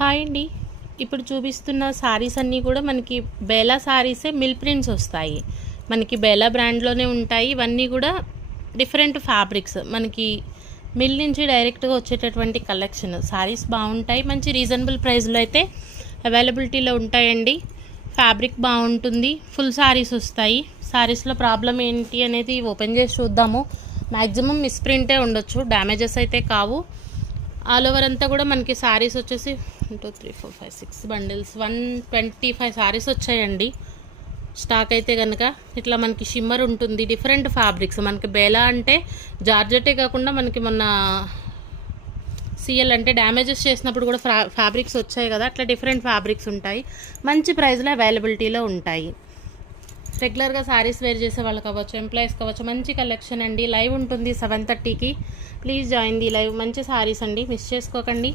Hi అండి. ఇప్పుడు చూపిస్తున్న సారీస్ అన్నీ కూడా మనకి బేలా సారీసే మిల్ ప్రింట్స్ వస్తాయి. మనకి బేలా బ్రాండ్లోనే ఉంటాయి. ఇవన్నీ కూడా డిఫరెంట్ ఫ్యాబ్రిక్స్ మనకి మిల్ నుంచి డైరెక్ట్గా వచ్చేటటువంటి కలెక్షన్. సారీస్ బాగుంటాయి, మంచి రీజనబుల్ ప్రైస్లో అయితే అవైలబిలిటీలో ఉంటాయండి. ఫ్యాబ్రిక్ బాగుంటుంది, ఫుల్ సారీస్ వస్తాయి. సారీస్లో ప్రాబ్లం ఏంటి అనేది ఓపెన్ చేసి చూద్దాము. మ్యాక్సిమం మిస్ప్రింటే ఉండొచ్చు, డ్యామేజెస్ అయితే కావు. ఆల్ ఓవర్ అంతా కూడా మనకి సారీస్ వచ్చేసి 1 2 3 4 5 6 బండిల్స్ 125 సారీస్ వచ్చాయండి. స్టాక్ అయితే కనుక ఇట్లా మనకి షిమ్మర్ ఉంటుంది, డిఫరెంట్ ఫ్యాబ్రిక్స్. మనకి బేలా అంటే జార్జెటే కాకుండా మనకి మొన్న సిఎల్ అంటే డ్యామేజెస్ చేసినప్పుడు కూడా ఫ్యాబ్రిక్స్ వచ్చాయి కదా, అట్లా డిఫరెంట్ ఫ్యాబ్రిక్స్ ఉంటాయి. మంచి ప్రైస్లో అవైలబిలిటీలో ఉంటాయి. రెగ్యులర్గా సారీస్ వేర్ చేసే వాళ్ళు కావచ్చు, ఎంప్లాయీస్ కావచ్చు, మంచి కలెక్షన్ అండి. లైవ్ ఉంటుంది 7:30కి. Please join the live. మంచి సారీస్ అండి, మిస్ చేసుకోకండి.